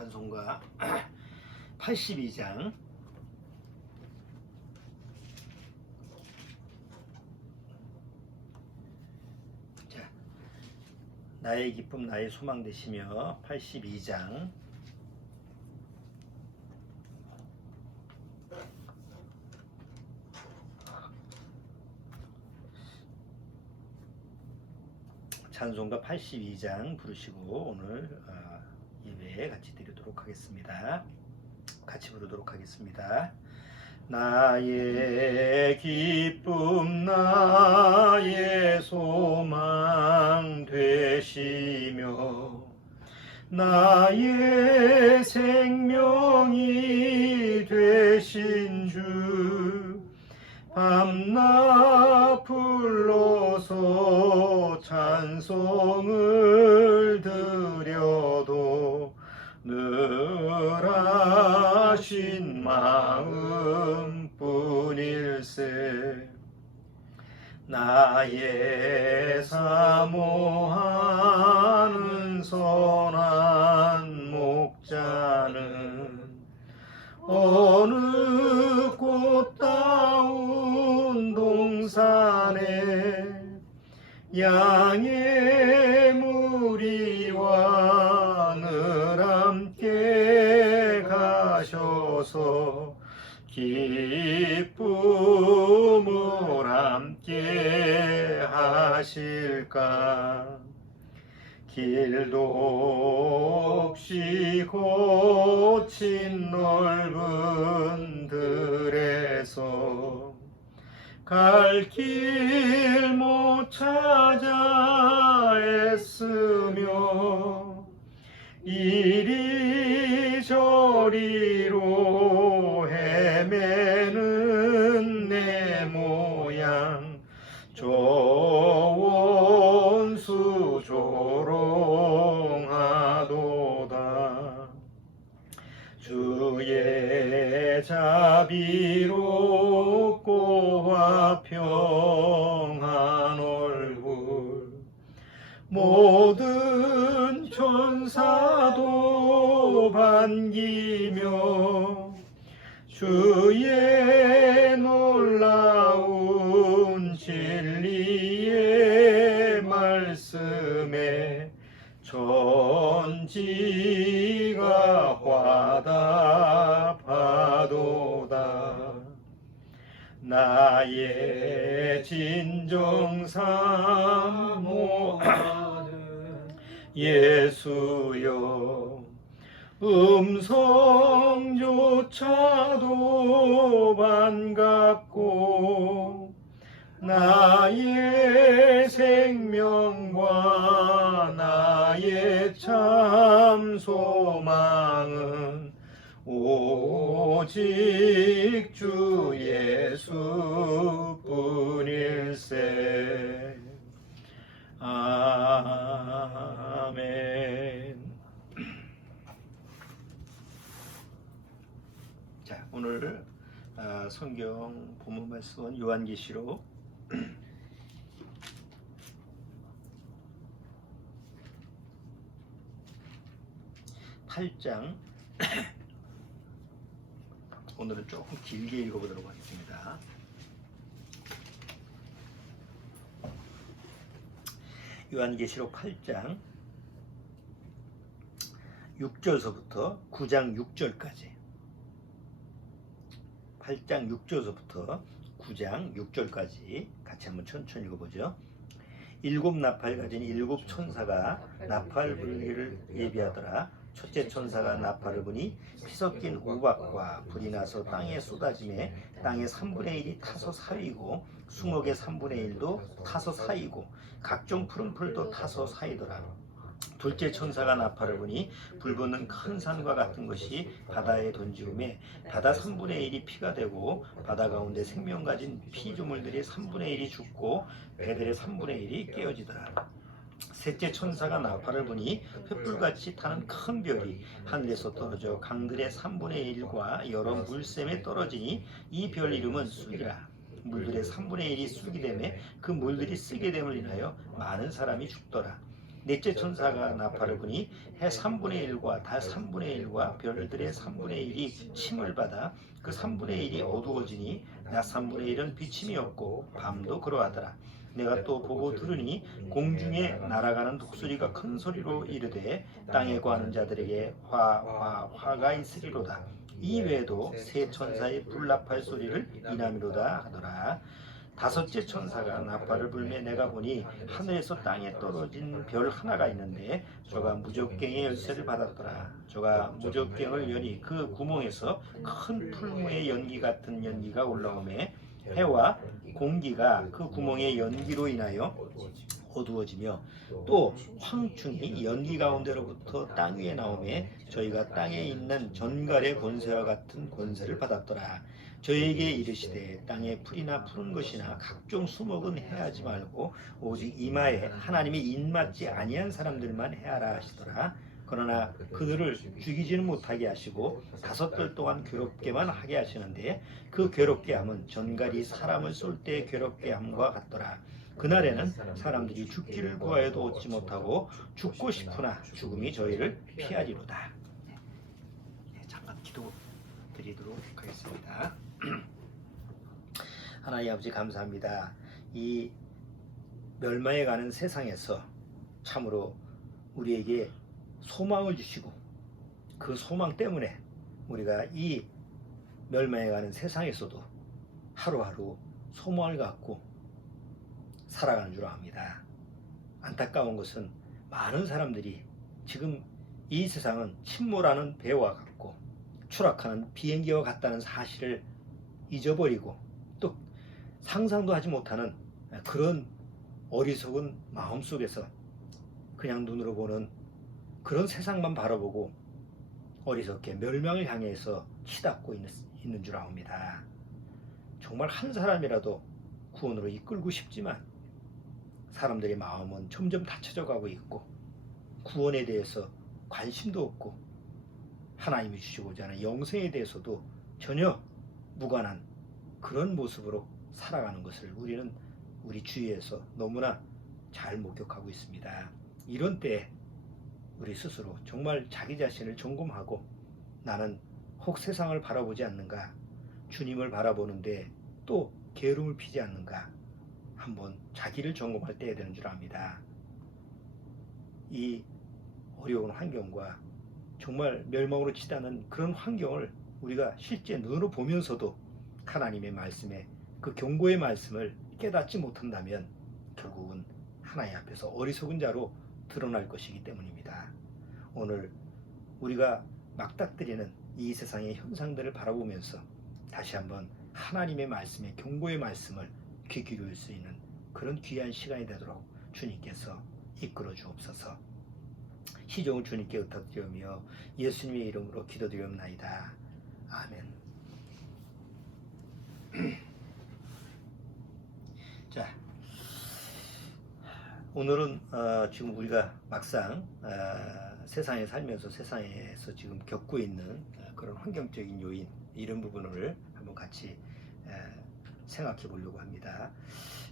찬송가 82장. 자, 나의 기쁨 나의 소망 되시며 82장. 찬송가 82장 부르시고 오늘 예배 같이 드리도록 하겠습니다. 같이 부르도록 하겠습니다. 나의 기쁨 나의 소망 되시며 나의 생명이 되신 주 밤낮 불러서 찬송을 드려도 늘 하신 마음뿐일세. 나의 사모하는 선한 목자는 어느 꽃다운 동산에 양의 무리와 늘 함께 가셔서 기쁨을 함께 하실까. 길도 없이 고친 넓은 들에서 갈 길 못 찾아 애쓰며 이리저리로 헤매는 내 모양 조원수 조롱하도다. 주의 자비롭고 평한 얼굴 모든 천사도 반기며 주의 놀라운 진리의 말씀에 천지가 화답하도다. 나의 진정 사모하는 예수여 음성조차도 반갑고 나의 생명과 나의 참 소망은 오직 주 예수뿐일세. 아멘. 자, 오늘 성경 본문 말씀은 요한계시록 8장. 오늘은 조금 길게 읽어보도록 하겠습니다. 요한계시록 8장 6절서부터 9장 6절까지. 8장 6절서부터 9장 6절까지 같이 한번 천천히 읽어보죠. 일곱 나팔 가진 일곱 천사가 나팔 불기를 예비하더라. 첫째 천사가 나팔을 부니 피 섞인 우박과 불이 나서 땅에 쏟아지매 땅의 3분의 1이 타서 사이고 수목의 3분의 1도 타서 사이고 각종 푸른 풀도 타서 사이더라. 둘째 천사가 나팔을 부니 불붙는 큰 산과 같은 것이 바다에 던지우매 바다 3분의 1이 피가 되고 바다 가운데 생명 가진 피조물들이 3분의 1이 죽고 배들의 3분의 1이 깨어지더라. 셋째 천사가 나팔을 부니 횃불같이 타는 큰 별이 하늘에서 떨어져 강들의 3분의 1과 여러 물샘에 떨어지니 이 별 이름은 쑥이라. 물들의 3분의 1이 쑥이 되매 그 물들이 쓰게 됨을 인하여 많은 사람이 죽더라. 넷째 천사가 나팔을 부니 해 3분의 1과 달 3분의 1과 별들의 3분의 1이 침을 받아 그 3분의 1이 어두워지니 낮 3분의 1은 비침이 없고 밤도 그러하더라. 내가 또 보고 들으니 공중에 날아가는 독수리가 큰 소리로 이르되 땅에 거하는 자들에게 화가 있으리로다. 이 외에도 세 천사의 불나팔 소리를 이남이로다 하더라. 다섯째 천사가 나팔을 불매 내가 보니 하늘에서 땅에 떨어진 별 하나가 있는데 저가 무적갱의 열쇠를 받았더라. 저가 무적갱을 여니 그 구멍에서 큰 풀무의 연기 같은 연기가 올라오매 해와 공기가 그 구멍의 연기로 인하여 어두워지며 또 황충이 연기 가운데로부터 땅 위에 나오매 저희가 땅에 있는 전갈의 권세와 같은 권세를 받았더라. 저에게 이르시되 땅에 풀이나 푸른 것이나 각종 수목은 해하지 말고 오직 이마에 하나님이 입맞지 아니한 사람들만 해하라 하시더라. 그러나 그들을 죽이지는 못하게 하시고 5달 동안 괴롭게만 하게 하시는데 그 괴롭게 함은 전갈이 사람을 쏠 때 괴롭게 함과 같더라. 그날에는 사람들이 죽기를 구하여도 얻지 못하고 죽고 싶으나 죽음이 저희를 피하리로다. 잠깐 기도 드리도록 하겠습니다. 하나님 아버지 감사합니다. 이 멸망에 가는 세상에서 참으로 우리에게 소망을 주시고 그 소망 때문에 우리가 이 멸망에 가는 세상에서도 하루하루 소망을 갖고 살아가는 줄 압니다. 안타까운 것은 많은 사람들이 지금 이 세상은 침몰하는 배와 같고 추락하는 비행기와 같다는 사실을 잊어버리고 또 상상도 하지 못하는 그런 어리석은 마음속에서 그냥 눈으로 보는 그런 세상만 바라보고 어리석게 멸망을 향해서 치닫고 있는 줄 압니다. 정말 한 사람이라도 구원으로 이끌고 싶지만 사람들의 마음은 점점 닫혀져 가고 있고 구원에 대해서 관심도 없고 하나님이 주시고자 하는 영생에 대해서도 전혀 무관한 그런 모습으로 살아가는 것을 우리는 우리 주위에서 너무나 잘 목격하고 있습니다. 이런 때 우리 스스로 정말 자기 자신을 점검하고 나는 혹 세상을 바라보지 않는가, 주님을 바라보는데 또 게으름을 피지 않는가 한번 자기를 점검할 때야 되는 줄 압니다. 이 어려운 환경과 정말 멸망으로 치닫는 그런 환경을 우리가 실제 눈으로 보면서도 하나님의 말씀에 그 경고의 말씀을 깨닫지 못한다면 결국은 하나님 앞에서 어리석은 자로 드러날 것이기 때문입니다. 오늘 우리가 막닥뜨리는 이 세상의 현상들을 바라보면서 다시 한번 하나님의 말씀에 경고의 말씀을 귀 기울일 수 있는 그런 귀한 시간이 되도록 주님께서 이끌어 주옵소서. 시종을 주님께 의탁드리며 예수님의 이름으로 기도드리옵나이다. 아멘. 자, 오늘은 지금 우리가 막상 세상에 살면서 세상에서 지금 겪고 있는 그런 환경적인 요인 이런 부분을 한번 같이 생각해 보려고 합니다.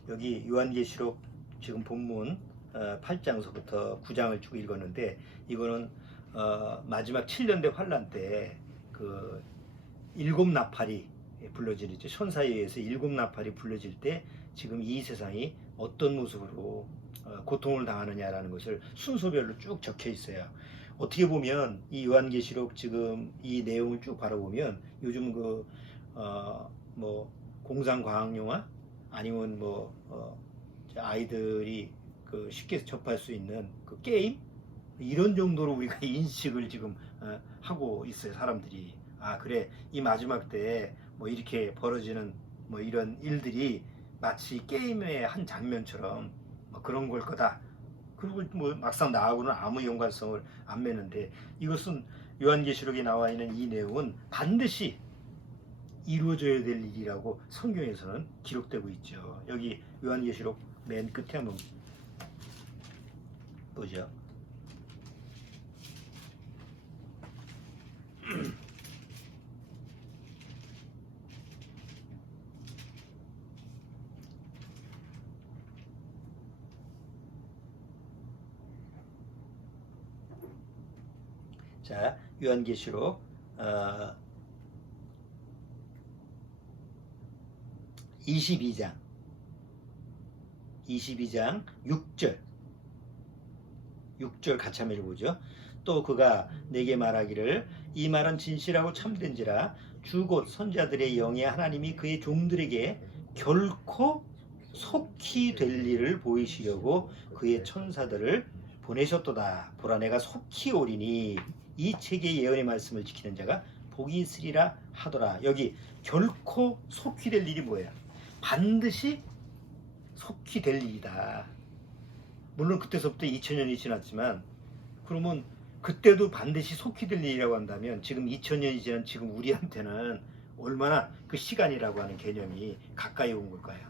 여기 요한계시록 지금 본문 8장서부터 9장을 쭉 읽었는데 이거는 마지막 7년대 환란 때 그 7나팔이 불러지죠. 천사에 의해서 7나팔이 불러질 때 지금 이 세상이 어떤 모습으로 고통을 당하느냐라는 것을 순서별로 쭉 적혀 있어요. 어떻게 보면 이 요한계시록 지금 이 내용을 쭉 바라보면 요즘 뭐 공상과학 영화 아니면 아이들이 쉽게 접할 수 있는 그 게임 이런 정도로 우리가 인식을 지금 하고 있어요. 사람들이 그래 이 마지막 때 뭐 이렇게 벌어지는 뭐 이런 일들이 마치 게임의 한 장면처럼 그런 걸 거다. 그리고 뭐 막상 나하고는 아무 연관성을 안 맺는데 이것은 요한계시록에 나와 있는 이 내용은 반드시 이루어져야 될 일이라고 성경에서는 기록되고 있죠. 여기 요한계시록 맨 끝에 한번 보죠. 자, 요한계시록 22장 6절 같이 한번 읽어보죠. 또 그가 내게 말하기를 이 말은 진실하고 참된지라 주 곧 선자들의 영에 하나님이 그의 종들에게 결코 속히 될 일을 보이시려고 그의 천사들을 보내셨도다. 보라 내가 속히 오리니 이 책의 예언의 말씀을 지키는 자가 복이 있으리라 하더라. 여기 결코 속히 될 일이 뭐예요? 반드시 속히 될 일이다. 물론 그때서부터 2000년이 지났지만 그러면 그때도 반드시 속히 될 일이라고 한다면 지금 2000년이 지난 지금 우리한테는 얼마나 그 시간이라고 하는 개념이 가까이 온 걸까요?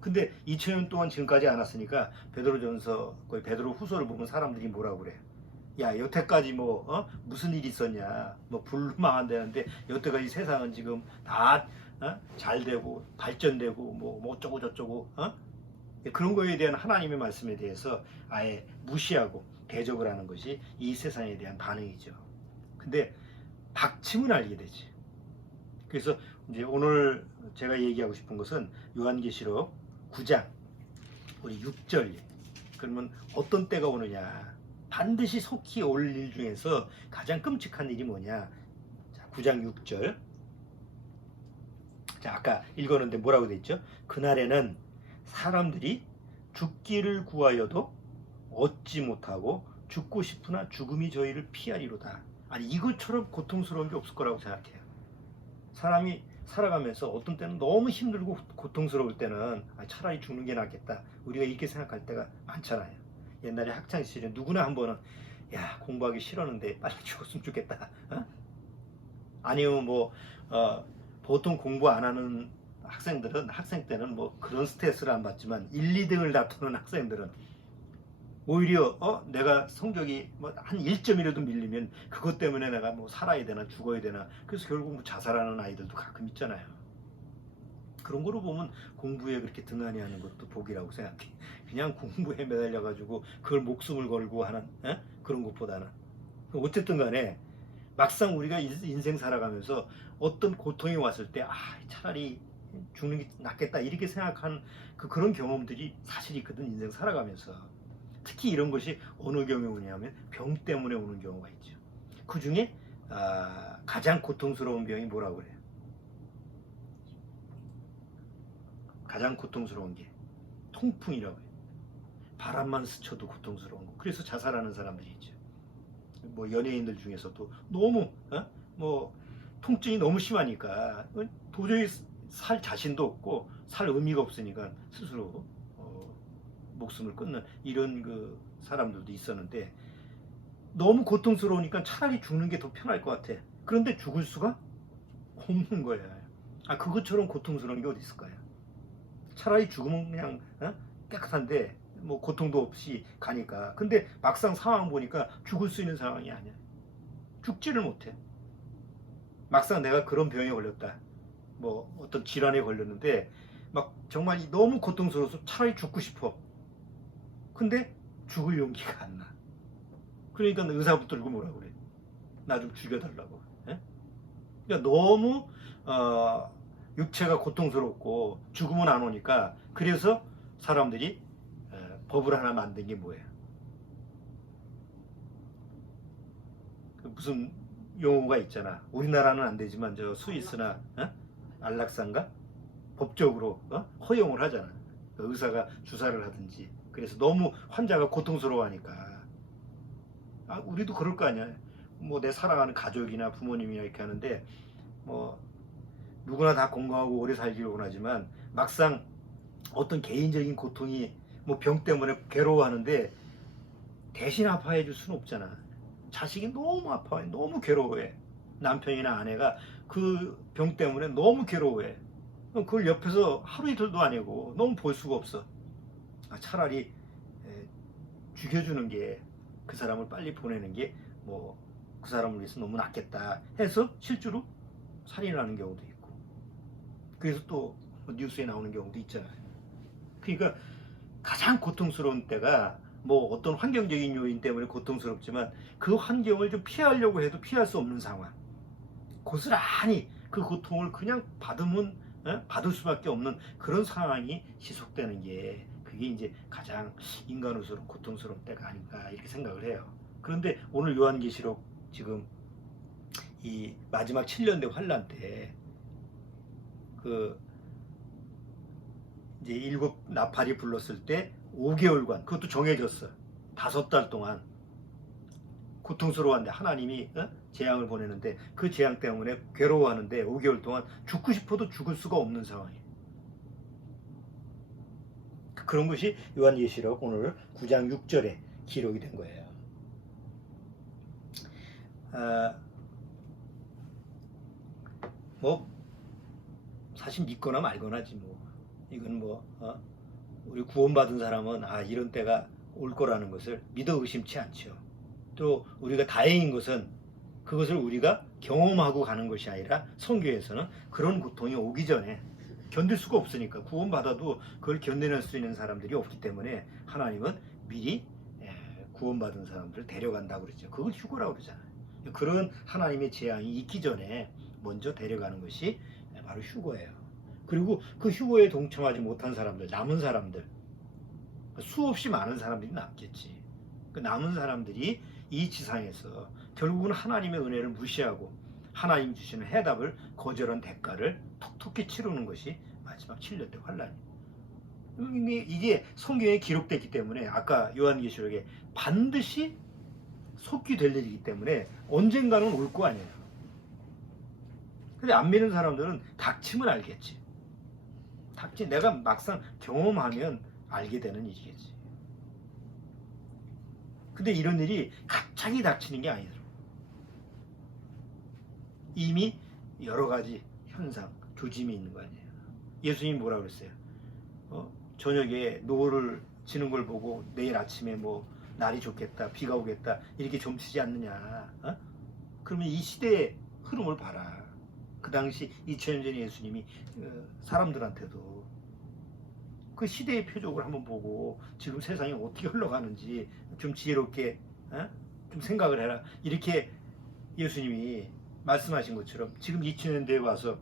근데 2000년 동안 지금까지 안 왔으니까 베드로전서 거의 베드로후서를 보면 사람들이 뭐라고 그래요? 야 여태까지 무슨 일이 있었냐, 뭐 불로 망한다는데 여태까지 세상은 지금 다 잘 되고 발전되고 뭐 어쩌고 저쩌고 그런 거에 대한 하나님의 말씀에 대해서 아예 무시하고 대적을 하는 것이 이 세상에 대한 반응이죠. 근데 박침은 알게 되지. 그래서 이제 오늘 제가 얘기하고 싶은 것은 요한계시록 9장 우리 6절. 그러면 어떤 때가 오느냐, 반드시 속히 올 일 중에서 가장 끔찍한 일이 뭐냐. 자, 9장 6절. 자, 아까 읽었는데 뭐라고 돼 있죠? 그날에는 사람들이 죽기를 구하여도 얻지 못하고 죽고 싶으나 죽음이 저희를 피하리로다. 아니 이것처럼 고통스러운 게 없을 거라고 생각해요. 사람이 살아가면서 어떤 때는 너무 힘들고 고통스러울 때는 차라리 죽는 게 낫겠다, 우리가 이렇게 생각할 때가 많잖아요. 옛날에 학창시절에 누구나 한 번은 야 공부하기 싫었는데 빨리 죽었으면 좋겠다. 아니면 보통 공부 안 하는 학생 때는 뭐 그런 스트레스를 안 받지만 1, 2등을 다투는 학생들은 오히려 내가 성적이 한 1점이라도 밀리면 그것 때문에 내가 살아야 되나 죽어야 되나, 그래서 결국 자살하는 아이들도 가끔 있잖아요. 그런 거로 보면 공부에 그렇게 등한히 하는 것도 복이라고 생각해. 그냥 공부에 매달려 가지고 그걸 목숨을 걸고 하는 그런 것보다는 어쨌든 간에 막상 우리가 인생 살아가면서 어떤 고통이 왔을 때 차라리 죽는 게 낫겠다 이렇게 생각하는 그런 경험들이 사실 있거든, 인생 살아가면서. 특히 이런 것이 어느 경우에 오냐면 병 때문에 오는 경우가 있죠. 그 중에 가장 고통스러운 병이 뭐라고 그래요? 가장 고통스러운 게 통풍이라고 해요. 바람만 스쳐도 고통스러운 거. 그래서 자살하는 사람들이 있죠. 뭐 연예인들 중에서도 너무 통증이 너무 심하니까 도저히 살 자신도 없고 살 의미가 없으니까 스스로 목숨을 끊는 이런 그 사람들도 있었는데, 너무 고통스러우니까 차라리 죽는 게 더 편할 것 같아. 그런데 죽을 수가 없는 거야. 그것처럼 고통스러운 게 어디 있을까요? 차라리 죽으면 그냥 깨끗한데 뭐 고통도 없이 가니까. 근데 막상 상황 보니까 죽을 수 있는 상황이 아니야. 죽지를 못해. 막상 내가 그런 병에 걸렸다, 뭐 어떤 질환에 걸렸는데 막 정말 너무 고통스러워서 차라리 죽고 싶어. 근데 죽을 용기가 안 나. 그러니까 의사 붙들고 뭐라고 그래? 나 좀 죽여달라고. 그러니까 너무 육체가 고통스럽고 죽음은 안 오니까, 그래서 사람들이 법을 하나 만든 게 뭐예요? 무슨 용어가 있잖아. 우리나라는 안 되지만 저 스위스나 안락사인가 법적으로 허용을 하잖아. 의사가 주사를 하든지. 그래서 너무 환자가 고통스러워하니까. 우리도 그럴 거 아니야. 뭐 내 사랑하는 가족이나 부모님이나 이렇게 하는데 뭐 누구나 다 건강하고 오래 살기를 원하지만 막상 어떤 개인적인 고통이 뭐 병 때문에 괴로워하는데 대신 아파해 줄 수는 없잖아. 자식이 너무 아파해, 너무 괴로워해. 남편이나 아내가 그 병 때문에 너무 괴로워해. 그걸 옆에서 하루 이틀도 아니고 너무 볼 수가 없어. 차라리 죽여주는 게, 그 사람을 빨리 보내는 게 뭐 그 사람을 위해서 너무 낫겠다 해서 실제로 살인을 하는 경우도 있고, 그래서 또 뉴스에 나오는 경우도 있잖아요. 그러니까 가장 고통스러운 때가 뭐 어떤 환경적인 요인 때문에 고통스럽지만 그 환경을 좀 피하려고 해도 피할 수 없는 상황. 고스란히 그 고통을 그냥 받을 수밖에 없는 그런 상황이 지속되는 게 그게 이제 가장 인간으로서는 고통스러운 때가 아닌가 이렇게 생각을 해요. 그런데 오늘 요한계시록 지금 이 마지막 7년대 환란 때 그 이제 일곱 나팔이 불렀을 때 5개월간 그것도 정해졌어. 5달 동안 고통스러워하는데 하나님이 재앙을 보내는데 그 재앙 때문에 괴로워하는데 5개월 동안 죽고 싶어도 죽을 수가 없는 상황이에요. 그런 것이 요한계시록 오늘 9장 6절에 기록이 된 거예요. 뭐 사실 믿거나 말거나지 뭐 이건 뭐 우리 구원받은 사람은 이런 때가 올 거라는 것을 믿어 의심치 않죠. 또 우리가 다행인 것은 그것을 우리가 경험하고 가는 것이 아니라 성경에서는 그런 고통이 오기 전에 견딜 수가 없으니까 구원받아도 그걸 견뎌낼 수 있는 사람들이 없기 때문에 하나님은 미리 구원받은 사람들을 데려간다고 그러죠. 그걸 휴거라고 그러잖아요. 그런 하나님의 재앙이 있기 전에 먼저 데려가는 것이 바로 휴거예요. 그리고 그 휴거에 동참하지 못한 사람들, 남은 사람들, 수없이 많은 사람들이 남겠지. 그 남은 사람들이 이 지상에서 결국은 하나님의 은혜를 무시하고 하나님 주시는 해답을 거절한 대가를 톡톡히 치르는 것이 마지막 7년대 환란이에요. 이게 성경에 기록됐기 때문에 아까 요한계시록에 반드시 속기될 일이기 때문에 언젠가는 올 거 아니에요. 근데 안 믿는 사람들은 닥치면 알겠지. 내가 막상 경험하면 알게 되는 일이겠지. 근데 이런 일이 갑자기 닥치는 게 아니더라고. 이미 여러 가지 현상, 조짐이 있는 거 아니에요. 예수님이 뭐라 그랬어요? 저녁에 노을을 지는 걸 보고 내일 아침에 뭐 날이 좋겠다, 비가 오겠다 이렇게 점치지 않느냐. 그러면 이 시대의 흐름을 봐라. 그 당시 2000년 전에 예수님이 사람들한테도 그 시대의 표적을 한번 보고 지금 세상이 어떻게 흘러가는지 좀 지혜롭게 좀 생각을 해라. 이렇게 예수님이 말씀하신 것처럼 지금 2000년대에 와서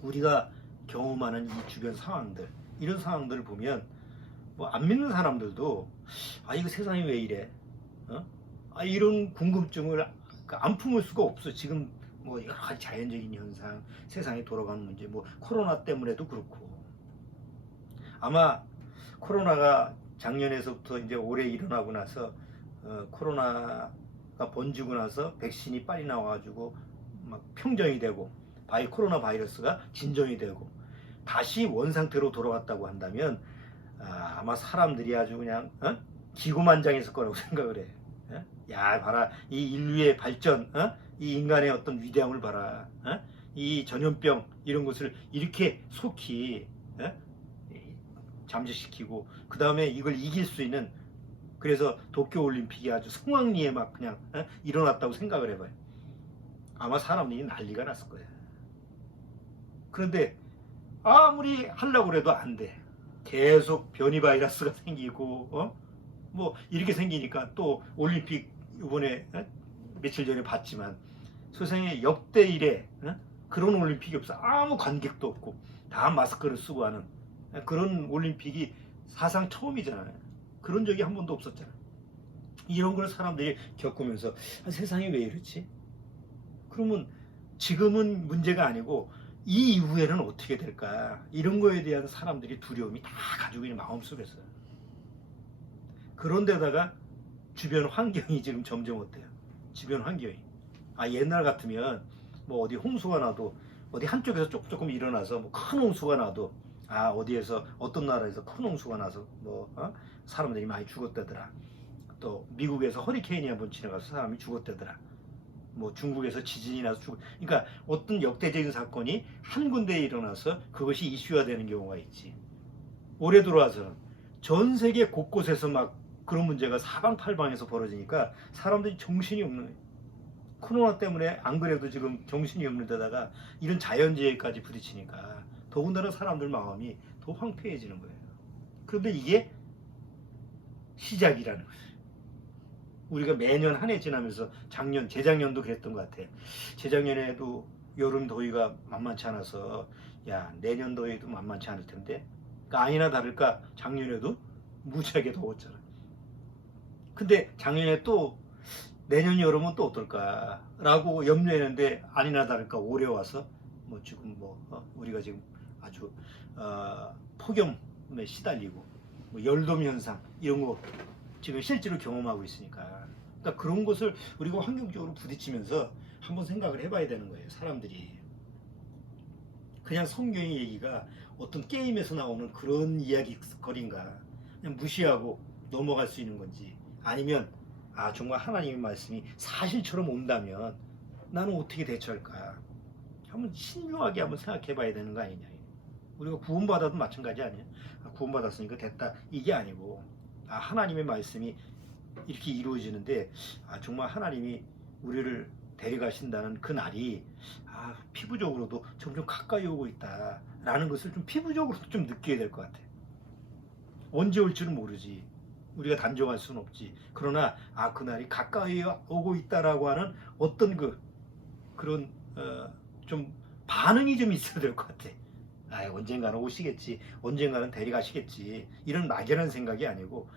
우리가 경험하는 이 주변 상황들, 이런 상황들을 보면 뭐 안 믿는 사람들도 이거 세상이 왜 이래? 이런 궁금증을 안 품을 수가 없어. 지금 뭐 여러 가지 자연적인 현상, 세상이 돌아가는 문제, 뭐 코로나 때문에도 그렇고. 아마 코로나가 작년에서부터 이제 올해 일어나고 나서 코로나가 번지고 나서 백신이 빨리 나와가지고 막 평정이 되고 코로나 바이러스가 진정이 되고 다시 원상태로 돌아갔다고 한다면 아마 사람들이 아주 그냥 기고만장했을 거라고 생각을 해. 야 봐라 이 인류의 발전, 이 인간의 어떤 위대함을 봐라. 이 전염병 이런 것을 이렇게 속히 잠재시키고 그 다음에 이걸 이길 수 있는, 그래서 도쿄올림픽이 아주 성황리에 막 그냥 일어났다고 생각을 해봐요. 아마 사람들이 난리가 났을 거예요. 그런데 아무리 하려고 해도 안 돼. 계속 변이 바이러스가 생기고 뭐 이렇게 생기니까 또 올림픽 이번에 며칠 전에 봤지만 세상에 역대 이래 그런 올림픽이 없어. 아무 관객도 없고 다 마스크를 쓰고 하는 그런 올림픽이 사상 처음이잖아요. 그런 적이 한 번도 없었잖아요. 이런 걸 사람들이 겪으면서 세상이 왜 이렇지? 그러면 지금은 문제가 아니고 이 이후에는 어떻게 될까? 이런 거에 대한 사람들이 두려움이 다 가지고 있는 마음속에서. 그런데다가 주변 환경이 지금 점점 어때요? 주변 환경이. 옛날 같으면 뭐 어디 홍수가 나도 어디 한쪽에서 조금 일어나서 뭐 큰 홍수가 나도 어디에서 어떤 나라에서 큰 홍수가 나서 뭐 사람들이 많이 죽었다더라. 또 미국에서 허리케인이 한번 지나가서 사람이 죽었다더라. 뭐 중국에서 지진이 나서 그러니까 어떤 역대적인 사건이 한 군데에 일어나서 그것이 이슈화 되는 경우가 있지. 올해 들어와서는 전 세계 곳곳에서 막 그런 문제가 사방팔방에서 벌어지니까 사람들이 정신이 없는 거예요. 코로나 때문에 안 그래도 지금 정신이 없는 데다가 이런 자연재해까지 부딪히니까 더군다나 사람들 마음이 더 황폐해지는 거예요. 그런데 이게 시작이라는 거죠. 우리가 매년 한 해 지나면서 재작년도 그랬던 것 같아. 재작년에도 여름 더위가 만만치 않아서 야 내년 더위도 만만치 않을 텐데 그러니까 아니나 다를까 작년에도 무지하게 더웠잖아. 근데 작년에 또 내년 여름은 또 어떨까라고 염려했는데 아니나 다를까 올해 와서 뭐 지금 우리가 지금 아주 폭염에 시달리고 뭐 열돔 현상 이런 거 지금 실제로 경험하고 있으니까 그러니까 그런 것을 우리가 환경적으로 부딪히면서 한번 생각을 해봐야 되는 거예요. 사람들이 그냥 성경의 얘기가 어떤 게임에서 나오는 그런 이야기거리인가 그냥 무시하고 넘어갈 수 있는 건지 아니면 정말 하나님의 말씀이 사실처럼 온다면 나는 어떻게 대처할까 한번 신중하게 한번 생각해 봐야 되는 거 아니냐. 우리가 구원받아도 마찬가지 아니에요. 구원받았으니까 됐다 이게 아니고 하나님의 말씀이 이렇게 이루어지는데 정말 하나님이 우리를 데려가신다는 그 날이 피부적으로도 점점 가까이 오고 있다라는 것을 좀 피부적으로도 좀 느껴야 될 것 같아. 언제 올지는 모르지. 우리가 단정할 수는 없지. 그러나 그날이 가까이 오고 있다라고 하는 어떤 그런 좀 반응이 좀 있어야 될 것 같아. 언젠가는 오시겠지. 언젠가는 데려가시겠지. 이런 막연한 생각이 아니고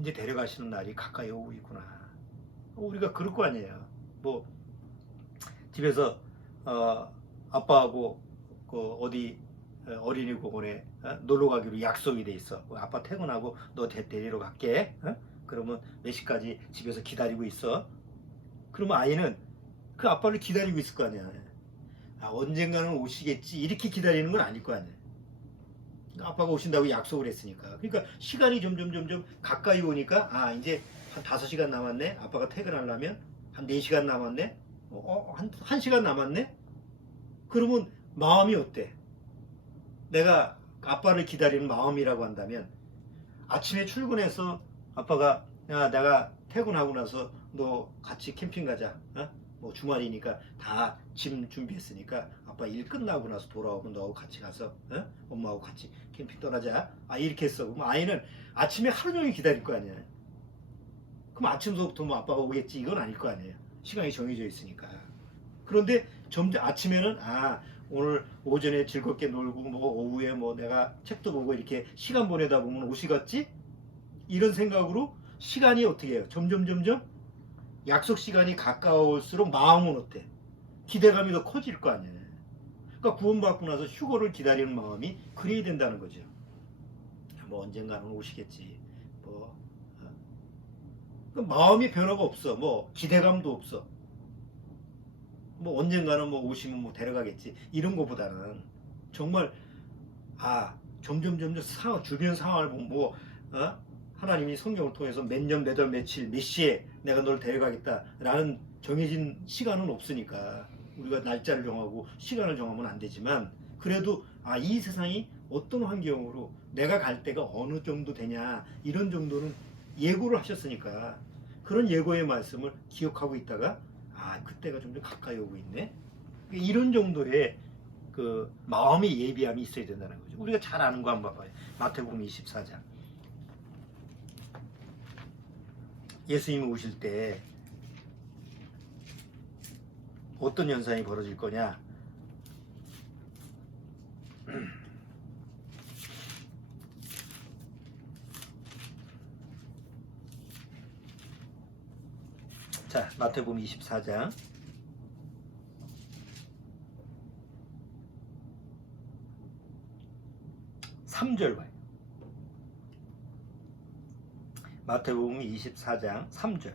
이제 데려가시는 날이 가까이 오고 있구나. 우리가 그럴 거 아니에요. 뭐 집에서 아빠하고 어디 어린이 공원에 놀러 가기로 약속이 돼 있어. 아빠 퇴근하고 너 데리러 갈게. 그러면 몇 시까지 집에서 기다리고 있어. 그러면 아이는 그 아빠를 기다리고 있을 거 아니야. 언젠가는 오시겠지 이렇게 기다리는 건 아닐 거 아니야. 아빠가 오신다고 약속을 했으니까. 그러니까 시간이 점점 가까이 오니까 이제 한 5시간 남았네. 아빠가 퇴근하려면 한 4시간 남았네. 한 1시간 남았네. 그러면 마음이 어때? 내가 아빠를 기다리는 마음이라고 한다면 아침에 출근해서 아빠가 내가 퇴근하고 나서 너 같이 캠핑 가자. 뭐 주말이니까 다 짐 준비했으니까 아빠 일 끝나고 나서 돌아오면 너하고 같이 가서 엄마하고 같이 캠핑 떠나자. 이렇게 했어. 그럼 아이는 아침에 하루 종일 기다릴 거 아니야. 그럼 아침서부터 뭐 아빠가 오겠지 이건 아닐 거 아니에요. 시간이 정해져 있으니까. 그런데 점점 아침에는 오늘 오전에 즐겁게 놀고 뭐 오후에 뭐 내가 책도 보고 이렇게 시간 보내다 보면 오시겠지? 이런 생각으로 시간이 어떻게 해요? 점점 약속 시간이 가까울수록 마음은 어때? 기대감이 더 커질 거 아니에요. 그러니까 구원받고 나서 휴거를 기다리는 마음이 그래야 된다는 거죠. 뭐 언젠가는 오시겠지. 마음이 변화가 없어. 뭐 기대감도 없어. 뭐 언젠가는 뭐 오시면 뭐 데려가겠지. 이런 거보다는 정말 점점 주변 상황을 보면 하나님이 성경을 통해서 몇 년, 몇 월, 며칠, 몇 시에 내가 너를 데려가겠다라는 정해진 시간은 없으니까 우리가 날짜를 정하고 시간을 정하면 안 되지만 그래도 이 세상이 어떤 환경으로 내가 갈 때가 어느 정도 되냐 이런 정도는 예고를 하셨으니까 그런 예고의 말씀을 기억하고 있다가 그때가 점점 가까이 오고 있네. 이런 정도의 그 마음의 예비함이 있어야 된다는 거죠. 우리가 잘 아는 거 한번 봐봐요. 마태복음 24장. 예수님이 오실 때 어떤 현상이 벌어질 거냐? 자, 마태복음 24장 3절 봐요. 마태복음 24장 3절.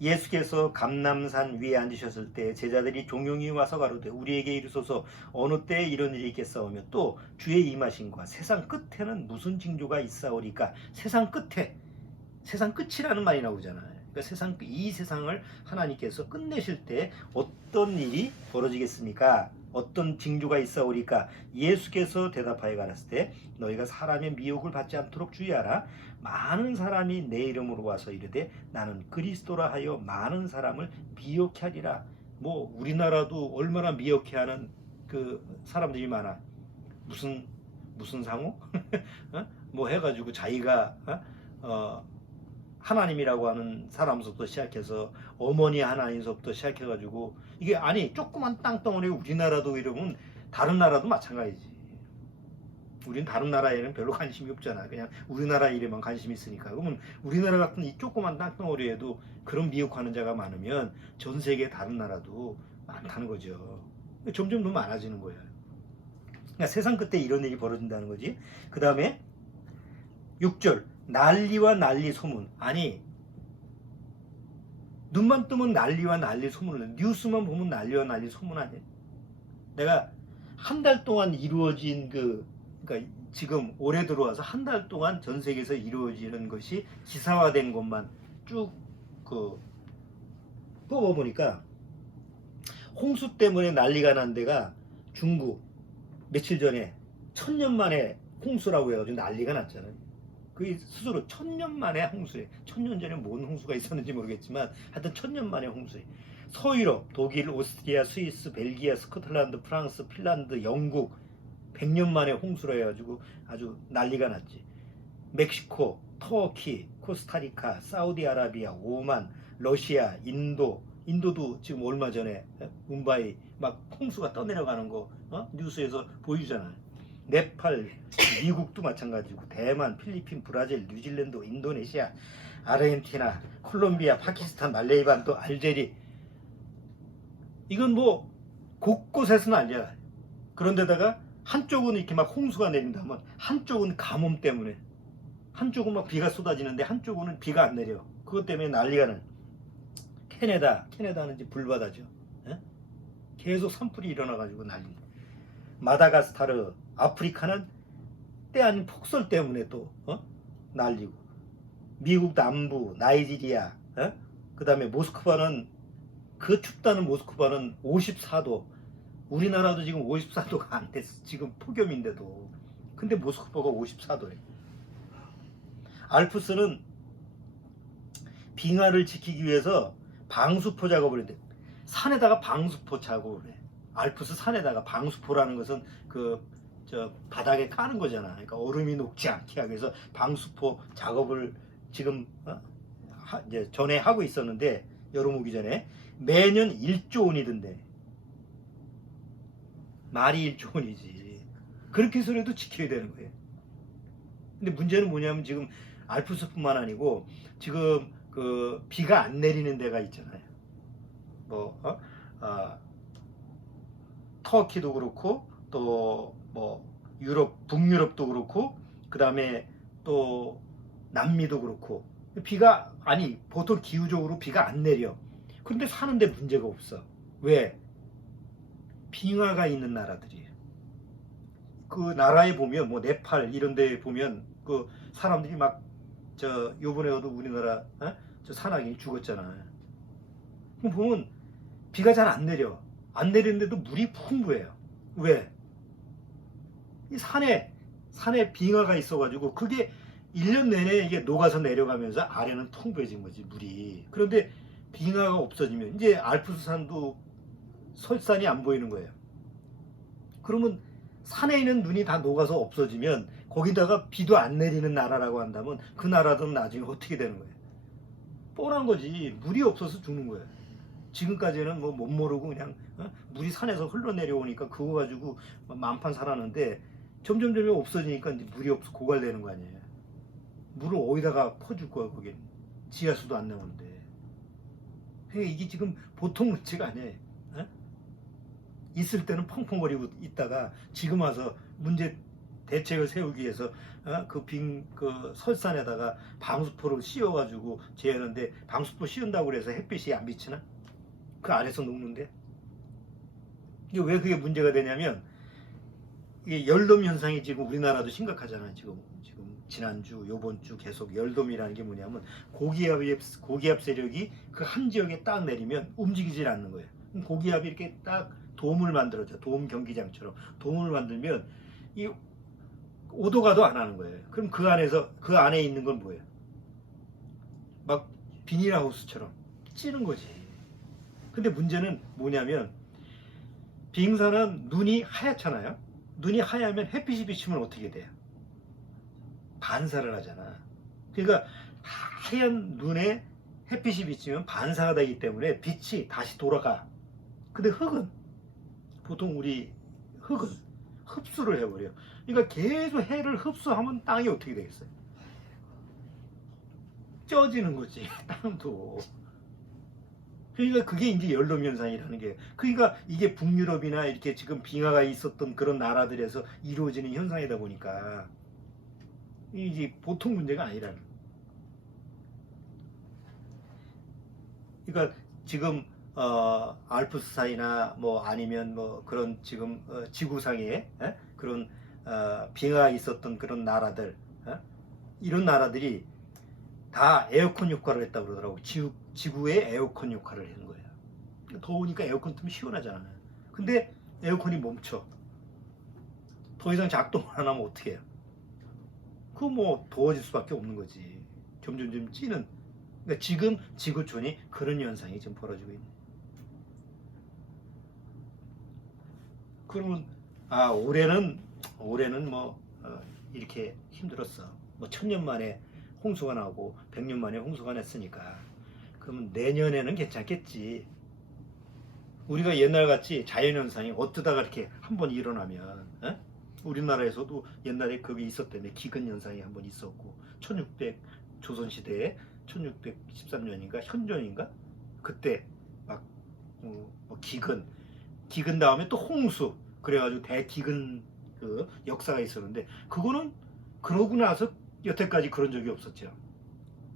예수께서 감람산 위에 앉으셨을 때 제자들이 종용이 와서 가로되 우리에게 이르소서 어느 때에 이런 일이 있겠사오며 또 주의 임하심과 세상 끝에는 무슨 징조가 있사오리까. 세상 끝이라는 말이 나오잖아요. 그러니까 이 세상을 하나님께서 끝내실 때 어떤 일이 벌어지겠습니까? 어떤 징조가 있사오리까. 예수께서 대답하여 가라사대 때 너희가 사람의 미혹을 받지 않도록 주의하라. 많은 사람이 내 이름으로 와서 이르되 나는 그리스도라 하여 많은 사람을 미혹해 하리라. 뭐 우리나라도 얼마나 미혹해 하는 그 사람들이 많아. 무슨 상호? 뭐 해가지고 자기가 하나님이라고 하는 사람부터 시작해서 어머니 하나님서부터 시작해가지고 이게 아니 조그만 땅덩어리 우리나라도 이러면 다른 나라도 마찬가지지. 우린 다른 나라에는 별로 관심이 없잖아. 그냥 우리나라 일에만 관심이 있으니까. 그러면 우리나라 같은 이 조그만 땅덩어리에도 그런 미혹하는 자가 많으면 전 세계 다른 나라도 많다는 거죠. 점점 더 많아지는 거예요. 그러니까 세상 끝에 이런 일이 벌어진다는 거지. 그 다음에 6절 난리와 난리 소문. 아니 눈만 뜨면 난리와 난리 소문을 뉴스만 보면 난리와 난리 소문 아니에요. 내가 한 달 동안 이루어진 그러니까 지금 올해 들어와서 한 달 동안 전 세계에서 이루어지는 것이 기사화된 것만 쭉 뽑아보니까 홍수 때문에 난리가 난 데가 중국 며칠 전에 1000년 만에 홍수라고 해가지고 난리가 났잖아요. 그게 스스로 1000년 만에 홍수에 1000년 전에 뭔 홍수가 있었는지 모르겠지만 하여튼 1000년 만에 홍수에 서유럽, 독일, 오스트리아, 스위스, 벨기에, 스코틀랜드, 프랑스, 핀란드, 영국 100년 만에 홍수로 해가지고 아주 난리가 났지. 멕시코, 터키, 코스타리카, 사우디아라비아, 오만, 러시아, 인도도 지금 얼마 전에 뭄바이 막 홍수가 떠내려가는 거 뉴스에서 보여주잖아요. 네팔, 미국도 마찬가지고 대만, 필리핀, 브라질, 뉴질랜드, 인도네시아, 아르헨티나, 콜롬비아, 파키스탄, 말레이반도, 알제리. 이건 뭐 곳곳에서 난리야. 그런데다가 한쪽은 이렇게 막 홍수가 내린다면 한쪽은 가뭄 때문에, 한쪽은 막 비가 쏟아지는데 한쪽은 비가 안 내려. 그것 때문에 난리가 난. 캐나다는 이제 불바다죠. 예? 계속 산불이 일어나가지고 난리. 마다가스카르, 아프리카는 때 아닌 폭설 때문에 또 난리고. 미국 남부, 나이지리아, 그 다음에 모스크바는 그 춥다는 모스크바는 54도. 우리나라도 지금 54도가 안 됐어. 지금 폭염인데도. 근데 모스크바가 54도래. 알프스는 빙하를 지키기 위해서 방수포 작업을 했는데 산에다가 방수포 작업을 해. 알프스 산에다가 방수포라는 것은 저 바닥에 까는 거잖아. 그러니까 얼음이 녹지 않게 하기 위해서 방수포 작업을 지금 이제 전에 하고 있었는데 여름 오기 전에 매년 1조 원이던데. 말이 1조 원이지. 그렇게 해서라도 지켜야 되는 거예요. 근데 문제는 뭐냐면 지금 알프스뿐만 아니고 지금 비가 안 내리는 데가 있잖아요. 터키도 그렇고 또 뭐 유럽, 북유럽도 그렇고 그 다음에 또 남미도 그렇고 보통 기후적으로 비가 안 내려. 그런데 사는데 문제가 없어. 왜? 빙하가 있는 나라들이에요. 그 나라에 보면 뭐 네팔 이런 데 보면 그 사람들이 막 요번에도 우리나라 저 산악인이 죽었잖아. 그럼 보면 비가 잘 안 내려. 안 내리는데도 물이 풍부해요. 왜? 이 산에 빙하가 있어가지고 그게 1년 내내 이게 녹아서 내려가면서 아래는 풍부해진 거지, 물이. 그런데 빙하가 없어지면 이제 알프스산도 설산이 안 보이는 거예요. 그러면 산에 있는 눈이 다 녹아서 없어지면 거기다가 비도 안 내리는 나라라고 한다면 그 나라들은 나중에 어떻게 되는 거예요? 뻔한 거지. 물이 없어서 죽는 거예요. 지금까지는 뭐 못 모르고 그냥 물이 산에서 흘러내려오니까 그거 가지고 만판 살았는데 점점 없어지니까 이제 물이 없어 고갈되는 거 아니에요. 물을 어디다가 퍼줄 거야. 거긴 지하수도 안 나오는데. 그러니까 이게 지금 보통 문제가 아니에요. 있을 때는 펑펑거리고 있다가 지금 와서 문제 대책을 세우기 위해서 그 설산에다가 방수포를 씌워가지고 재하는데 방수포 씌운다고 그래서 햇빛이 안 비치나? 그 아래서 녹는데? 이게 왜 그게 문제가 되냐면 이게 열돔 현상이 지금 우리나라도 심각하잖아요. 지금 지난주, 요번주 계속 열돔이라는 게 뭐냐면 고기압 세력이 그 한 지역에 딱 내리면 움직이질 않는 거예요. 그럼 고기압이 이렇게 딱 돔을 만들어줘. 돔 경기장처럼 돔을 만들면 이 오도가도 안 하는 거예요. 그럼 그 안에 있는 건 뭐예요? 막 비닐하우스처럼 찌는 거지. 근데 문제는 뭐냐면 빙산은 눈이 하얗잖아요. 눈이 하얗면 햇빛이 비치면 어떻게 돼요? 반사를 하잖아. 그러니까 하얀 눈에 햇빛이 비치면 반사가 되기 때문에 빛이 다시 돌아가. 근데 흙은 보통 우리 흙은 흡수를 해버려. 그러니까 계속 해를 흡수하면 땅이 어떻게 되겠어요? 쪄지는 거지 땅도. 그러니까 그게 이제 열돔 현상이라는 게, 그러니까 이게 북유럽이나 이렇게 지금 빙하가 있었던 그런 나라들에서 이루어지는 현상이다 보니까 이게 보통 문제가 아니라는. 그러니까 지금 알프스산이나 뭐 아니면 뭐 그런 지금 지구상에 그런 빙하가 있었던 그런 나라들, 이런 나라들이 다 에어컨 효과를 했다고 그러더라고. 지구에 에어컨 효과를 하는 거예요. 더우니까 에어컨 틀면 시원하잖아요. 근데 에어컨이 멈춰. 더 이상 작동 안 하면 어떻게 해요? 그거 뭐 더워질 수밖에 없는 거지. 점점 찌는. 그러니까 지금 지구촌이 그런 현상이 지금 벌어지고 있는. 그러면 올해는 뭐 이렇게 힘들었어. 뭐 1000년 만에 홍수가 나오고 100년 만에 홍수가 났으니까 그러면 내년에는 괜찮겠지. 우리가 옛날같이 자연현상이 어쩌다가 이렇게 한번 일어나면, 우리나라에서도 옛날에 그게 있었다며. 기근현상이 한번 있었고 1600 조선시대에 1613년인가 현종인가 그때 막 뭐 기근 다음에 또 홍수, 그래가지고 대기근 그 역사가 있었는데, 그거는 그러고 나서 여태까지 그런 적이 없었죠.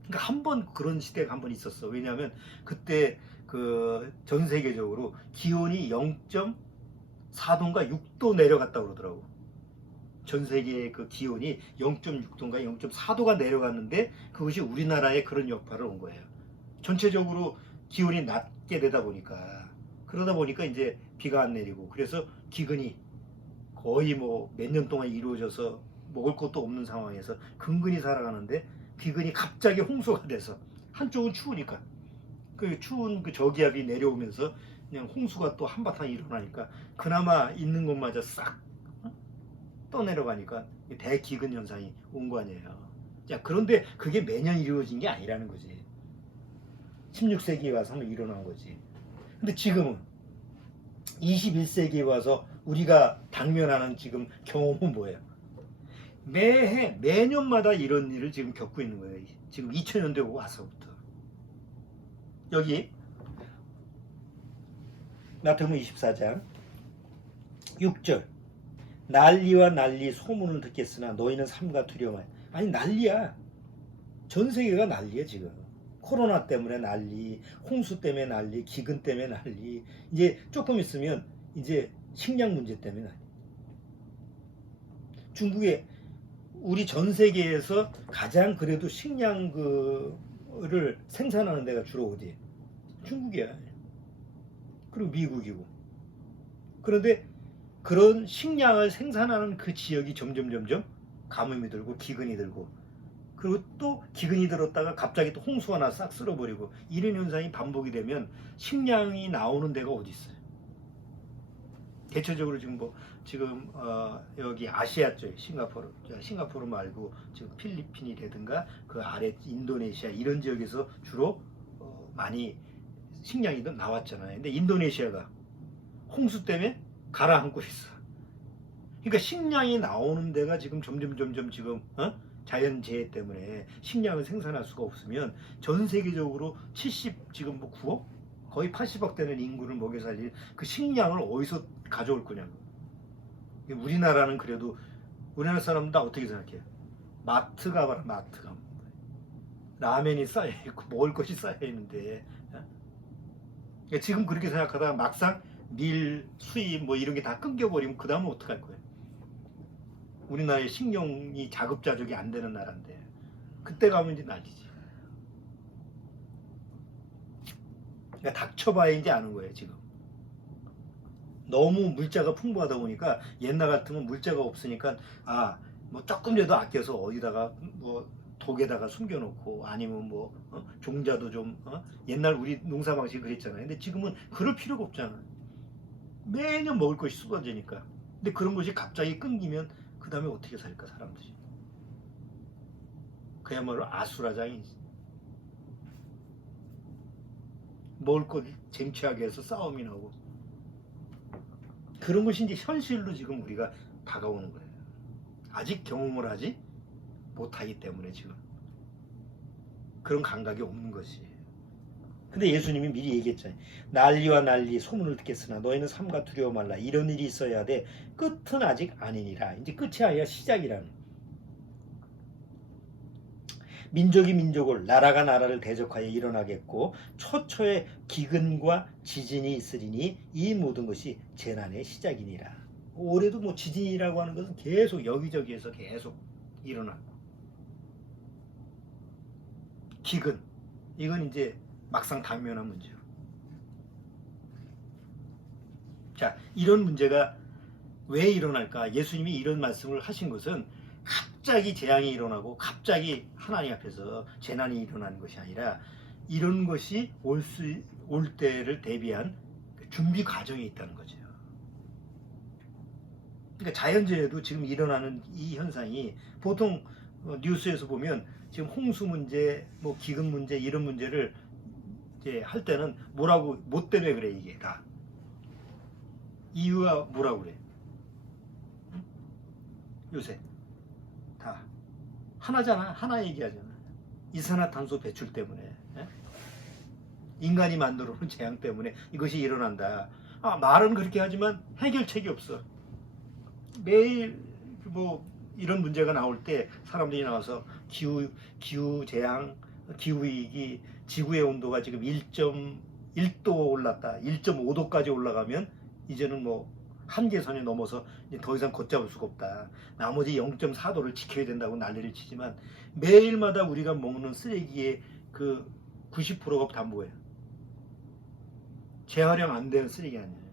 그러니까 한 번 그런 시대가 한 번 있었어. 왜냐하면 그때 그 전 세계적으로 기온이 0.4도인가 6도 내려갔다고 그러더라고. 전 세계의 그 기온이 0.6도인가 0.4도가 내려갔는데 그것이 우리나라에 그런 여파를 온 거예요. 전체적으로 기온이 낮게 되다 보니까, 그러다 보니까 이제 비가 안 내리고, 그래서 기근이 거의 뭐 몇 년 동안 이루어져서 먹을 것도 없는 상황에서 근근히 살아가는데, 기근이 갑자기 홍수가 돼서, 한쪽은 추우니까 그 추운 그 저기압이 내려오면서 그냥 홍수가 또 한바탕 일어나니까 그나마 있는 것마저 싹 떠내려가니까 대기근 현상이 온 거 아니에요. 자, 그런데 그게 매년 이루어진 게 아니라는 거지. 16세기에 와서 한번 일어난 거지. 근데 지금은 21세기에 와서 우리가 당면하는 지금 경험은 뭐예요? 매년마다 이런 일을 지금 겪고 있는 거예요. 지금 2000년대 와서부터. 여기 마태복음 24장 6절, 난리와 난리 소문을 듣겠으나 너희는 삼가 두려워하여. 아니, 난리야. 전 세계가 난리야 지금. 코로나 때문에 난리, 홍수 때문에 난리, 기근 때문에 난리. 이제 조금 있으면 이제 식량 문제 때문에 난리. 중국에 우리 전 세계에서 가장 그래도 식량 그를 생산하는 데가 주로 어디에? 중국이야. 그리고 미국이고. 그런데 그런 식량을 생산하는 그 지역이 점점 가뭄이 들고 기근이 들고, 그리고 또 기근이 들었다가 갑자기 또 홍수가 나서 싹 쓸어버리고, 이런 현상이 반복이 되면 식량이 나오는 데가 어디 있어요? 대체적으로 지금 여기 아시아 쪽 싱가포르 말고 지금 필리핀이라든가 그 아래 인도네시아 이런 지역에서 주로 많이 식량이 나왔잖아요. 근데 인도네시아가 홍수 때문에 가라앉고 있어. 그러니까 식량이 나오는 데가 지금 점점 지금 자연재해 때문에 식량을 생산할 수가 없으면 전 세계적으로 70 지금 뭐 9억 거의 80억 되는 인구를 먹여 살릴 그 식량을 어디서 가져올 거냐고. 우리나라는 그래도, 우리나라 사람은 다 어떻게 생각해요? 마트 가봐라. 마트 가면 라면이 쌓여 있고 먹을 것이 쌓여 있는데, 그러니까 지금 그렇게 생각하다가 막상 밀 수입 뭐 이런 게 다 끊겨버리면 그 다음은 어떡할 거예요? 우리나라의 식량이 자급자족이 안 되는 나라인데 그때 가면 이제 난리지. 그러니까 닥쳐봐야 이제 아는 거예요. 지금 너무 물자가 풍부하다 보니까, 옛날 같으면 물자가 없으니까 뭐 조금이라도 아껴서 어디다가 뭐 독에다가 숨겨놓고, 아니면 뭐 종자도 좀 옛날 우리 농사 방식이 그랬잖아요. 근데 지금은 그럴 필요가 없잖아요. 매년 먹을 것이 쏟아지니까. 근데 그런 것이 갑자기 끊기면 그 다음에 어떻게 살까 사람들이. 그야말로 아수라장이지. 먹을 것 쟁취하기 위해서 싸움이 나고, 그런 것이 이제 현실로 지금 우리가 다가오는 거예요. 아직 경험을 하지 못하기 때문에 지금 그런 감각이 없는 것이. 근데 예수님이 미리 얘기했잖아요. 난리와 난리 소문을 듣겠으나 너희는 삼가 두려워 말라. 이런 일이 있어야 돼. 끝은 아직 아니니라. 이제 끝이 아니라 시작이라는. 민족이 민족을, 나라가 나라를 대적하여 일어나겠고 초초에 기근과 지진이 있으리니 이 모든 것이 재난의 시작이니라. 올해도 뭐 지진이라고 하는 것은 계속 여기저기에서 계속 일어나고, 기근, 이건 이제 막상 당면한 문제요. 자, 이런 문제가 왜 일어날까? 예수님이 이런 말씀을 하신 것은 갑자기 재앙이 일어나고 갑자기 하나님 앞에서 재난이 일어나는 것이 아니라 이런 것이 올 때를 대비한 준비 과정이 있다는 거죠. 그러니까 자연재해도 지금 일어나는 이 현상이 보통 뉴스에서 보면 지금 홍수 문제, 뭐 기근 문제, 이런 문제를 이제 할 때는 뭐라고, 뭐 때문에 그래, 이게 다 이유가 뭐라고 그래? 요새 다 하나잖아. 하나 얘기하잖아. 이산화탄소 배출 때문에, 인간이 만들어 놓은 재앙 때문에 이것이 일어난다. 말은 그렇게 하지만 해결책이 없어. 매일 뭐 이런 문제가 나올 때 사람들이 나와서 기후 재앙, 기후 위기, 지구의 온도가 지금 1.1도 올랐다, 1.5도까지 올라가면 이제는 뭐 한계선이 넘어서 이제 더 이상 걷잡을 수가 없다, 나머지 0.4도를 지켜야 된다고 난리를 치지만 매일마다 우리가 먹는 쓰레기의 그 90%가 다 뭐예요? 재활용 안 되는 쓰레기 아니에요.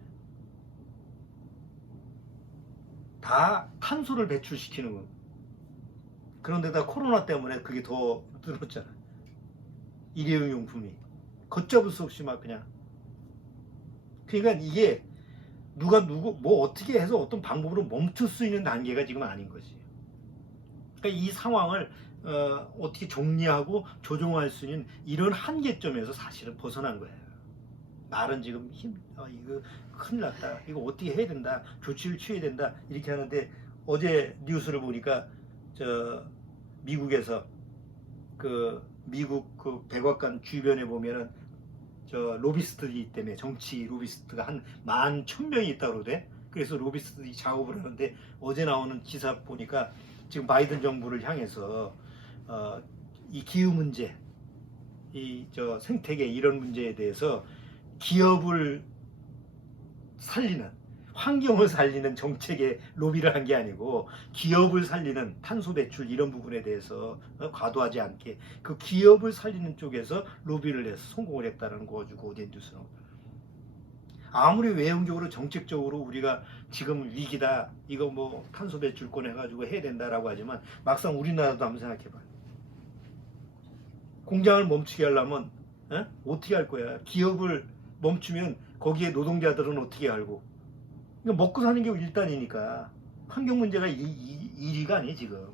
다 탄소를 배출시키는 거. 그런데다 코로나 때문에 그게 더 늘었잖아. 일회용 용품이 걷잡을 수 없이 막 그냥. 그러니까 이게 누구 뭐 어떻게 해서 어떤 방법으로 멈출 수 있는 단계가 지금 아닌 거지. 그러니까 이 상황을 어떻게 정리하고 조정할 수 있는 이런 한계점에서 사실은 벗어난 거예요. 말은 지금 이거 큰일 났다, 이거 어떻게 해야 된다, 조치를 취해야 된다, 이렇게 하는데 어제 뉴스를 보니까 미국에서 미국 그 백악관 주변에 보면은 로비스트들이 때문에, 정치 로비스트가 한 11,000명이 있다고 그러대. 그래서 로비스트들이 작업을 하는데 어제 나오는 기사 보니까 지금 바이든 정부를 향해서 이 기후 문제, 이 생태계 이런 문제에 대해서 기업을 살리는, 환경을 살리는 정책에 로비를 한 게 아니고 기업을 살리는 탄소 배출 이런 부분에 대해서 과도하지 않게 그 기업을 살리는 쪽에서 로비를 해서 성공을 했다는 거 가지고 어제 뉴스는, 아무리 외형적으로 정책적으로 우리가 지금 위기다, 이거 뭐 탄소 배출권 해가지고 해야 된다라고 하지만 막상 우리나라도 한번 생각해봐. 공장을 멈추게 하려면 어떻게 할 거야? 기업을 멈추면 거기에 노동자들은 어떻게 알고? 그러니까 먹고 사는 게 일단이니까 환경 문제가 1위가 아니에요 지금.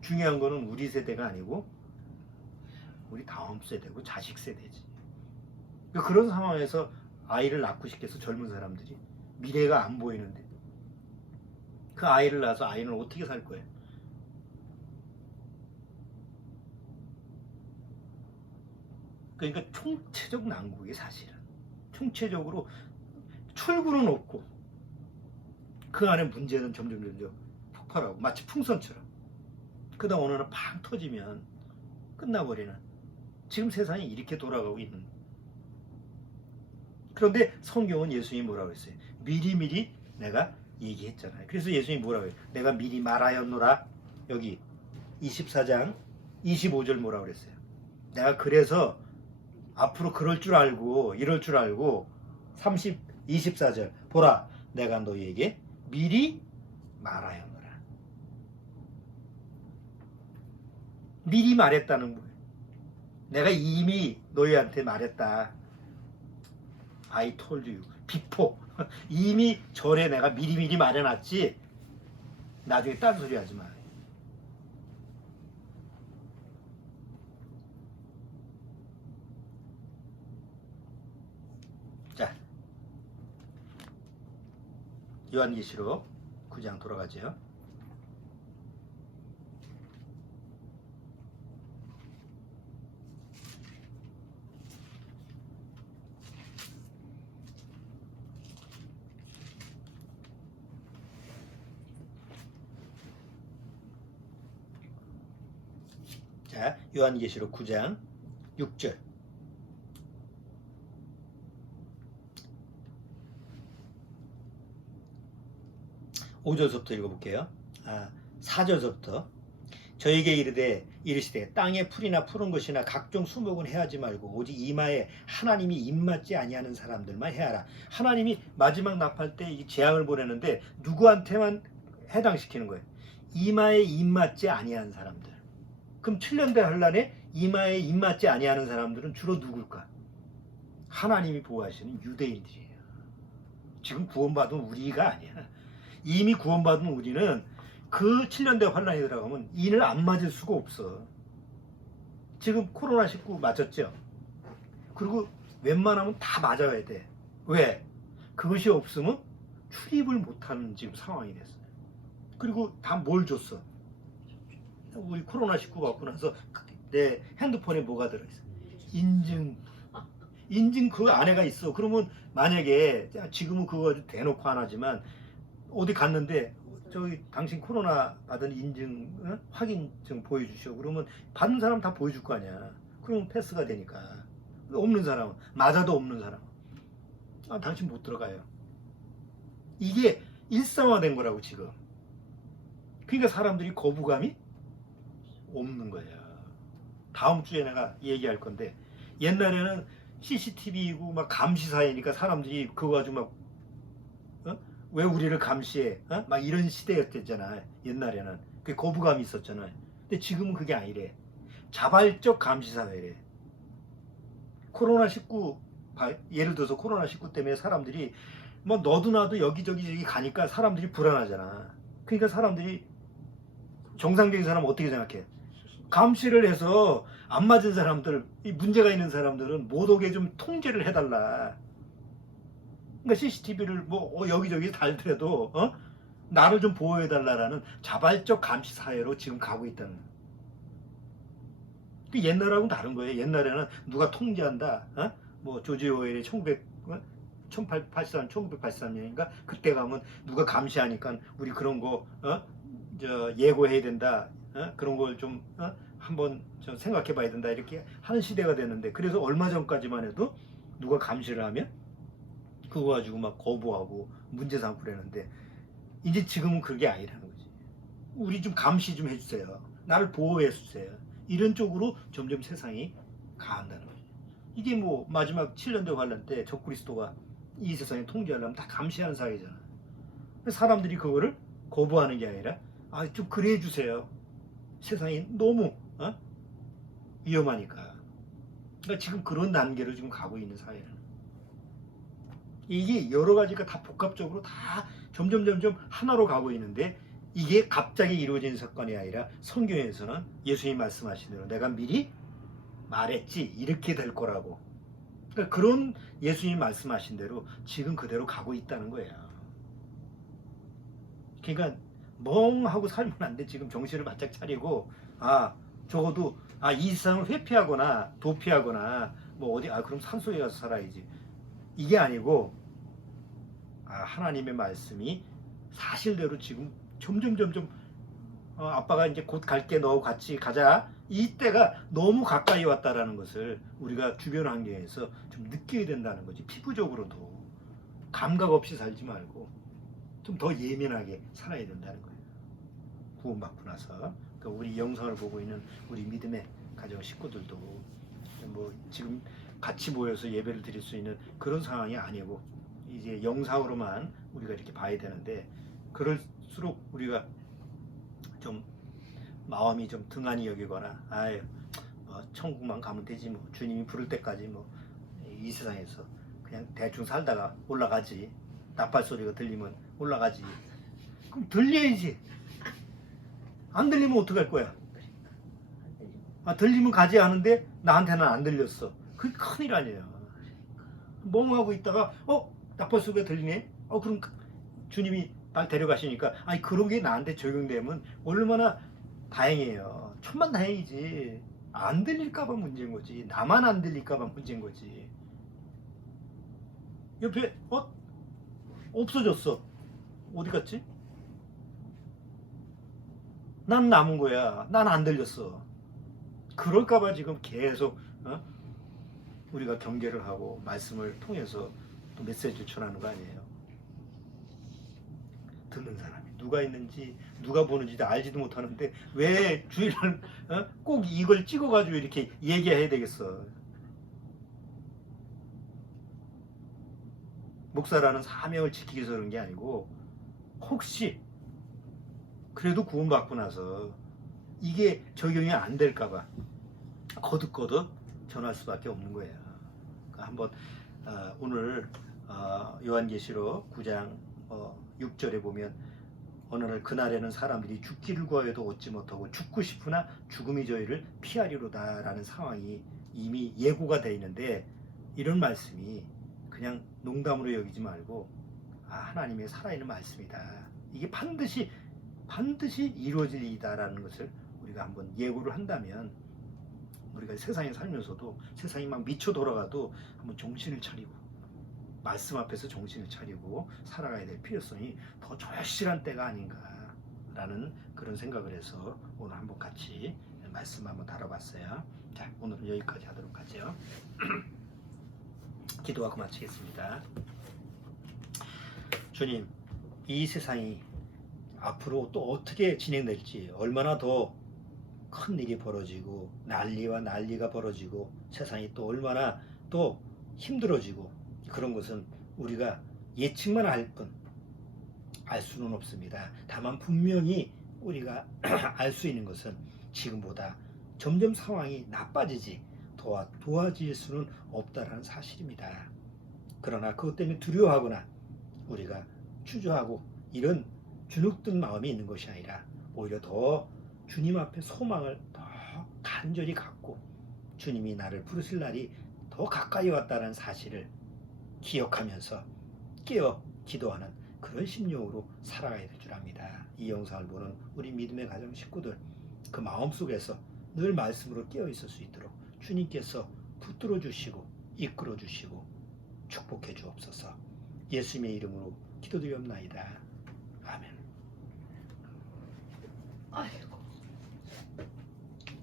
중요한 거는 우리 세대가 아니고 우리 다음 세대고 자식 세대지. 그러니까 그런 상황에서 아이를 낳고 싶겠어, 젊은 사람들이. 미래가 안 보이는데 그 아이를 낳아서 아이는 어떻게 살 거예요? 그러니까 총체적 난국이 사실은, 총체적으로 출구는 없고 그 안에 문제는 점점 폭발하고 마치 풍선처럼 그러다 어느 날 팡 터지면 끝나버리는 지금 세상이 이렇게 돌아가고 있는. 그런데 성경은 예수님이 뭐라고 했어요? 미리미리 내가 얘기했잖아요. 그래서 예수님이 뭐라고 해요? 내가 미리 말하였노라. 여기 24장 25절 뭐라고 그랬어요? 내가 그래서 앞으로 그럴 줄 알고 이럴 줄 알고 24절 보라, 내가 너희에게 미리 말하였노라. 미리 말했다는 거예요. 내가 이미 너희한테 말했다. I told you before. 이미 전에 내가 미리미리 말해놨지. 나중에 딴소리 하지 마. 요한계시록 9장 돌아가죠. 자, 요한계시록 9장 6절. 5절서부터 읽어볼게요. 4절서부터 저에게 이르시되 땅에 풀이나 푸른 것이나 각종 수목은 해하지 말고 오직 이마에 하나님이 입맞지 아니하는 사람들만 해하라. 하나님이 마지막 나팔 때 이 재앙을 보내는데 누구한테만 해당시키는 거예요? 이마에 입맞지 아니하는 사람들. 그럼 7년대 환란에 이마에 입맞지 아니하는 사람들은 주로 누굴까? 하나님이 보호하시는 유대인들이에요. 지금 구원받은 우리가 아니야. 이미 구원받은 우리는 그 7년대 환란에 들어가면 인을 안 맞을 수가 없어. 지금 코로나19 맞았죠? 그리고 웬만하면 다 맞아야 돼. 왜? 그것이 없으면 출입을 못하는 지금 상황이 됐어요. 그리고 다 뭘 줬어? 우리 코로나19 받고 나서 내 핸드폰에 뭐가 들어있어? 인증 그 안에가 있어. 그러면 만약에 지금은 그거 대놓고 안 하지만 어디 갔는데 저기 당신 코로나 받은 인증 확인증 보여주시오. 그러면 받는 사람 다 보여줄 거 아니야. 그러면 패스가 되니까. 없는 사람은 맞아도 없는 사람 당신 못 들어가요. 이게 일상화된 거라고 지금. 그러니까 사람들이 거부감이 없는 거예요. 다음 주에 내가 얘기할 건데 옛날에는 CCTV이고 막 감시사회니까 사람들이 그거 가지고 막 왜 우리를 감시해? 막 이런 시대였잖아. 옛날에는 그 거부감이 있었잖아. 근데 지금은 그게 아니래. 자발적 감시사회래. 코로나19 예를 들어서 코로나19 때문에 사람들이 뭐 너도 나도 여기저기 가니까 사람들이 불안하잖아. 그러니까 사람들이 정상적인 사람은 어떻게 생각해? 감시를 해서 안 맞은 사람들, 문제가 있는 사람들은 못 오게 좀 통제를 해달라. 그러니까 CCTV를 뭐 여기저기 달더라도 나를 좀 보호해달라라는 자발적 감시 사회로 지금 가고 있다는 거예요. 그 옛날하고는 다른 거예요. 옛날에는 누가 통제한다. 뭐 조지 오웰이 1983년인가 그때 가면 누가 감시하니까 우리 그런 거 예고해야 된다. 그런 걸 좀 한번 좀 생각해봐야 된다. 이렇게 하는 시대가 됐는데 그래서 얼마 전까지만 해도 누가 감시를 하면 그거 가지고 막 거부하고 문제 삼고 그랬는데 이제 지금은 그게 아니라는 거지. 우리 좀 감시 좀 해주세요. 나를 보호해 주세요. 이런 쪽으로 점점 세상이 가한다는 거지. 이게 뭐 마지막 7년대 환란 때 적그리스도가 이 세상에 통제하려면 다 감시하는 사회잖아. 사람들이 그거를 거부하는 게 아니라 좀 그래 주세요. 세상이 너무 위험하니까. 그러니까 지금 그런 단계로 지금 가고 있는 사회는. 이게 여러 가지가 다 복합적으로 다 점점 하나로 가고 있는데 이게 갑자기 이루어진 사건이 아니라 성경에서는 예수님이 말씀하신 대로 내가 미리 말했지 이렇게 될 거라고. 그러니까 그런 예수님이 말씀하신 대로 지금 그대로 가고 있다는 거예요. 그러니까 멍하고 살면 안 돼. 지금 정신을 바짝 차리고 적어도 이 세상을 회피하거나 도피하거나 뭐 어디 그럼 산속에 가서 살아야지. 이게 아니고 하나님의 말씀이 사실대로 지금 점점 아빠가 이제 곧 갈게 너 같이 가자. 이때가 너무 가까이 왔다라는 것을 우리가 주변 환경에서 좀 느껴야 된다는 거지. 피부적으로도 감각 없이 살지 말고 좀 더 예민하게 살아야 된다는 거예요. 구원받고 나서. 그러니까 우리 영상을 보고 있는 우리 믿음의 가정 식구들도 뭐 지금 같이 모여서 예배를 드릴 수 있는 그런 상황이 아니고 이제 영상으로만 우리가 이렇게 봐야 되는데 그럴수록 우리가 좀 마음이 좀 등한히 여기거나 천국만 가면 되지 뭐 주님이 부를 때까지 뭐 이 세상에서 그냥 대충 살다가 올라가지. 나팔 소리가 들리면 올라가지. 그럼 들려야지. 안 들리면 어떡할 거야? 들리면 가지 않은데 나한테는 안 들렸어. 그게 큰일 아니에요. 멍하고 있다가 나팔 소리가 들리네. 그럼 주님이 날 데려가시니까 아니 그런 게 나한테 적용되면 얼마나 다행이에요. 천만 다행이지. 안 들릴까봐 문제인 거지. 나만 안 들릴까봐 문제인 거지. 옆에 없어졌어. 어디 갔지? 난 남은 거야. 난 안 들렸어. 그럴까봐 지금 계속 우리가 경계를 하고 말씀을 통해서 또 메시지를 전하는 거 아니에요. 듣는 사람이 누가 있는지 누가 보는지도 알지도 못하는데 왜 주일날 꼭 이걸 찍어가지고 이렇게 얘기해야 되겠어. 목사라는 사명을 지키기 위해서 그런 게 아니고 혹시 그래도 구원받고 나서 이게 적용이 안 될까봐 거듭거듭 전할 수밖에 없는 거예요. 그러니까 한번 오늘 요한계시록 9장 6절에 보면 어느 날 그날에는 사람들이 죽기를 구하여도 얻지 못하고 죽고 싶으나 죽음이 저희를 피하리로다 라는 상황이 이미 예고가 되어 있는데 이런 말씀이 그냥 농담으로 여기지 말고 하나님의 살아있는 말씀이다. 이게 반드시 이루어질 일이다라는 것을 우리가 한번 예고를 한다면 우리가 세상에 살면서도 세상이 막 미쳐 돌아가도 한번 정신을 차리고 말씀 앞에서 정신을 차리고 살아가야 될 필요성이 더 절실한 때가 아닌가라는 그런 생각을 해서 오늘 한번 같이 말씀 한번 다뤄봤어요. 자, 오늘은 여기까지 하도록 하죠. 기도하고 마치겠습니다. 주님, 이 세상이 앞으로 또 어떻게 진행될지, 얼마나 더 큰 일이 벌어지고 난리와 난리가 벌어지고 세상이 또 얼마나 또 힘들어지고 그런 것은 우리가 예측만 할 뿐 알 수는 없습니다. 다만 분명히 우리가 알 수 있는 것은 지금보다 점점 상황이 나빠지지 도와질 수는 없다라는 사실입니다. 그러나 그것 때문에 두려워하거나 우리가 주저하고 이런 주눅든 마음이 있는 것이 아니라 오히려 더 주님 앞에 소망을 더 간절히 갖고 주님이 나를 부르실 날이 더 가까이 왔다는 사실을 기억하면서 깨어 기도하는 그런 심령으로 살아가야 될 줄 압니다. 이 영상을 보는 우리 믿음의 가정 식구들 그 마음속에서 늘 말씀으로 깨어 있을 수 있도록 주님께서 붙들어 주시고 이끌어 주시고 축복해 주옵소서. 예수님의 이름으로 기도드리옵나이다. 아멘. 아유.